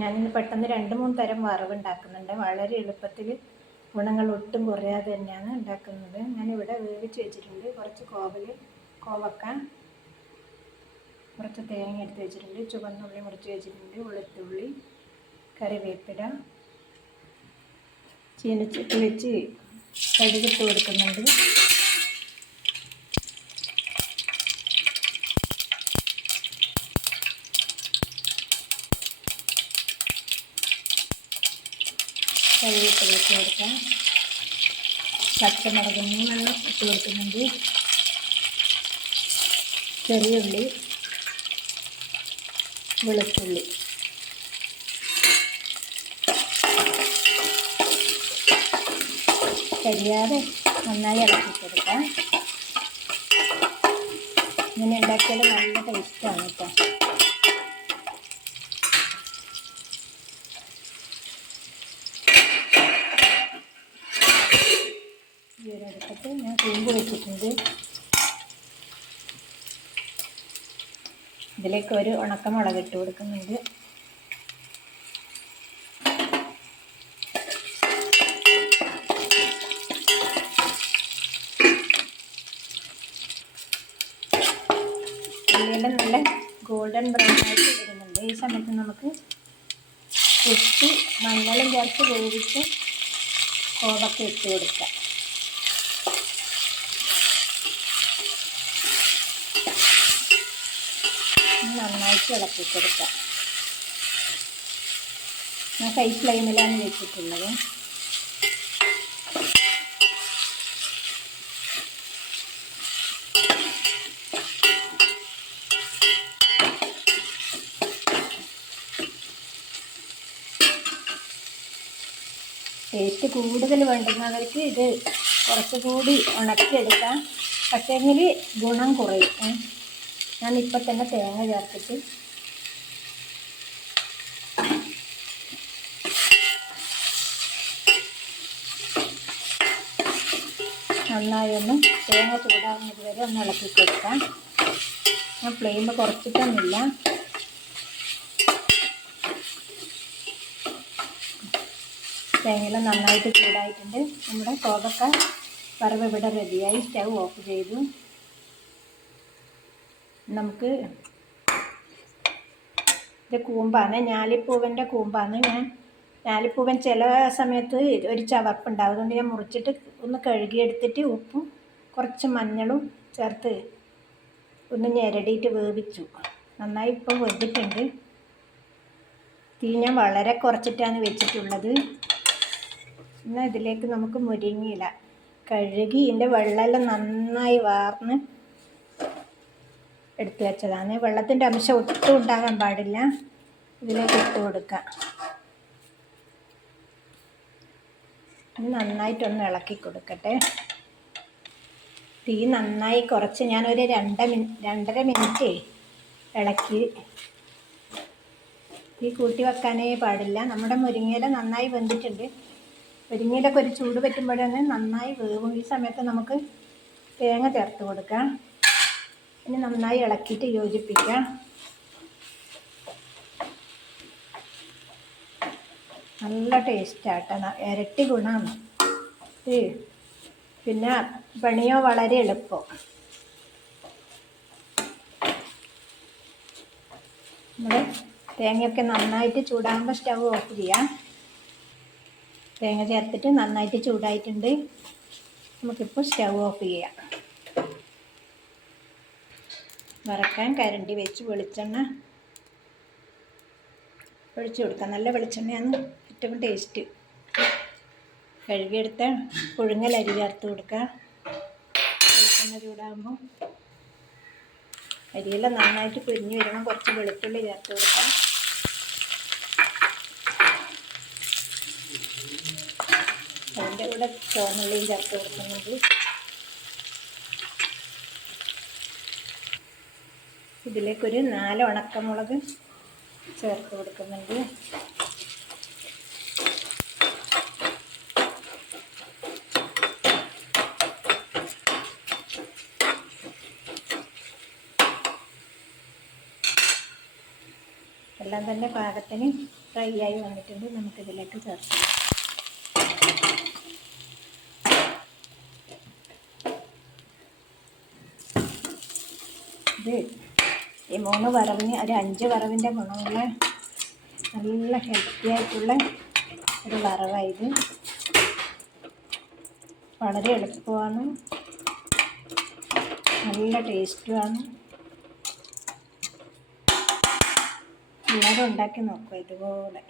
ഞാനിന്ന് പെട്ടെന്ന് രണ്ട് മൂന്ന് തരം വറവ് ഉണ്ടാക്കുന്നുണ്ട് വളരെ എളുപ്പത്തിൽ ഗുണങ്ങൾ ഒട്ടും കുറയാതെ തന്നെയാണ് ഉണ്ടാക്കുന്നത്. ഞാനിവിടെ വേവിച്ച് വെച്ചിട്ടുണ്ട്. കുറച്ച് കോവൽ കോവക്ക കുറച്ച് തേങ്ങ എടുത്ത് വെച്ചിട്ടുണ്ട്. ചുവന്നുള്ളി മുറിച്ച് വെച്ചിട്ടുണ്ട്. വെളുത്തുള്ളി കറിവേപ്പില ചീനച്ചട്ടി വെച്ച് കടുകിട്ട് കൊടുക്കുന്നുണ്ട്. കറിവേപ്പില ഇട്ട് കൊടുക്കാം പച്ചമുളക് മൂന്നെണ്ണം ഇട്ട് കൊടുക്കുന്നുണ്ട്. ചെറിയ ഉള്ളി വെളുത്തുള്ളി. കരിയാതെ നന്നായി ഇളക്കി കൊടുക്കാം ഇങ്ങനെ ഉണ്ടാക്കിയാൽ നല്ല ടേസ്റ്റാണ് കേട്ടോ ഈ ഞാൻ കൂമ്പ് വെച്ചിട്ടുണ്ട്. ഇതിലേക്ക് ഒരു ഉണക്കമുളക് ഇട്ട് കൊടുക്കുന്നുണ്ട്. നല്ല ഗോൾഡൻ ബ്രൗൺ ആയിട്ട് വരുന്നുണ്ട്. ഈ സമയത്ത് നമുക്ക് ഉപ്പ് മഞ്ഞളും ചേർത്ത് വേവിച്ച് കോവക്ക ഇട്ട് കൊടുക്കാം. നന്നായിട്ട് ഇളക്കി കൊടുക്കാം ഞാൻ കൈ ഫ്ലെയിമിലാണ് വെച്ചിട്ടുള്ളത്. ടേസ്റ്റ് കൂടുതൽ വേണ്ടുന്നവർക്ക് ഇത് കുറച്ചുകൂടി ഉണക്കിയെടുക്കാം. പക്ഷേങ്കിൽ ഗുണം കുറയും. ഏ. ഞാനിപ്പോൾ തന്നെ തേങ്ങ ചേർത്തിട്ട് നന്നായി ഒന്ന് തേങ്ങ ചൂടാകുന്നത് വരെ ഒന്ന് ഇളക്കി കൊടുക്കാം. ഞാൻ ഫ്ലെയിം കുറച്ചിട്ടൊന്നുമില്ല. തേങ്ങയെല്ലാം നന്നായിട്ട് ചൂടായിട്ടുണ്ട്. നമ്മുടെ കോവക്ക വറവ് ഇവിടെ റെഡിയായി സ്റ്റവ് ഓഫ് ചെയ്തു. നമുക്ക് ഇത് കൂമ്പാണ് ഞാലിപ്പൂവന്റെ കൂമ്പാണ്. ഞാൻ ഞാലിപ്പൂവൻ ചില സമയത്ത് ഒരു ചവപ്പുണ്ടാവും. അതുകൊണ്ട് ഞാൻ മുറിച്ചിട്ട് ഒന്ന് കഴുകിയെടുത്തിട്ട് ഉപ്പും കുറച്ച് മഞ്ഞളും ചേർത്ത് ഒന്ന് ഞെരടിയിട്ട് വേവിച്ചു. നന്നായി ഇപ്പം വെന്തിട്ടുണ്ട്. തീ ഞാൻ വളരെ കുറച്ചിട്ടാണ് വെച്ചിട്ടുള്ളത്. എന്നാൽ ഇതിലേക്ക് നമുക്ക് മുരിങ്ങയില കഴുകി ഇതിന്റെ വെള്ളമെല്ലാം നന്നായി വാർന്ന് എടുത്തു വെച്ചതാണ്. വെള്ളത്തിന്റെ അംശം ഒട്ടും ഉണ്ടാകാൻ പാടില്ല. ഇതിലേക്ക് ഇട്ട് കൊടുക്കാം. അത് നന്നായിട്ടൊന്ന് ഇളക്കി കൊടുക്കട്ടെ. തീ നന്നായി കുറച്ച് ഞാനൊരു രണ്ട മിനി രണ്ടര മിനിറ്റ് ഇളക്കി. തീ കൂട്ടി വെക്കാനേ പാടില്ല. നമ്മുടെ മുരിങ്ങയില നന്നായി വെന്തിട്ടുണ്ട്. മുരിങ്ങയിലൊക്കെ ഒരു ചൂട് പറ്റുമ്പോഴാണ് നന്നായി വേവും. ഈ സമയത്ത് നമുക്ക് തേങ്ങ ചേർത്ത് കൊടുക്കാം. ഇനി നന്നായി ഇളക്കിയിട്ട് യോജിപ്പിക്കാം. നല്ല ടേസ്റ്റാട്ടോ ഇരട്ടി ഗുണമാണ് പിന്നെ പണിയോ വളരെ എളുപ്പം. നമ്മൾ തേങ്ങയൊക്കെ നന്നായിട്ട് ചൂടാകുമ്പോൾ സ്റ്റവ് ഓഫ് ചെയ്യാം. തേങ്ങ ചേർത്തിട്ട് നന്നായിട്ട് ചൂടായിട്ടുണ്ട്. നമുക്കിപ്പോൾ സ്റ്റവ് ഓഫ് ചെയ്യാം. വറക്കാൻ കരണ്ടി വെച്ച് വെളിച്ചെണ്ണ ഒഴിച്ചു കൊടുക്കാം. നല്ല വെളിച്ചെണ്ണയാണ്. ഏറ്റവും ടേസ്റ്റ്. കഴുകിയെടുത്ത പുഴുങ്ങൽ അരി ചേർത്ത് കൊടുക്കുക വെളിച്ചെണ്ണ ചൂടാകുമ്പോൾ അരിയെല്ലാം നന്നായിട്ട് പിരിഞ്ഞ് വരണം. കുറച്ച് വെളുത്തുള്ളി ചേർത്ത് കൊടുക്കാം. അതിന്റെ കൂടെ ചുവന്നുള്ളിയും ചേർത്ത് കൊടുക്കുന്നുണ്ട്. ഇതിലേക്കൊരു നാല് ഉണക്കമുളക് ചേർത്ത് കൊടുക്കുന്നുണ്ട്. എല്ലാം തന്നെ പാകത്തിന് ഫ്രൈ ആയി വന്നിട്ടുണ്ട്. നമുക്കിതിലേക്ക് ചേർക്കാം. ഇത് ഈ മൂന്ന് വറവിന് ഒരു അഞ്ച് വറവിന്റെ ഗുണമുള്ള നല്ല ഹെൽത്തി ആയിട്ടുള്ള ഒരു വറവായത്. വളരെ എളുപ്പമാണ്. നല്ല ടേസ്റ്റുമാണ് എല്ലാവരും ഉണ്ടാക്കി നോക്കുക ഇതുപോലെ.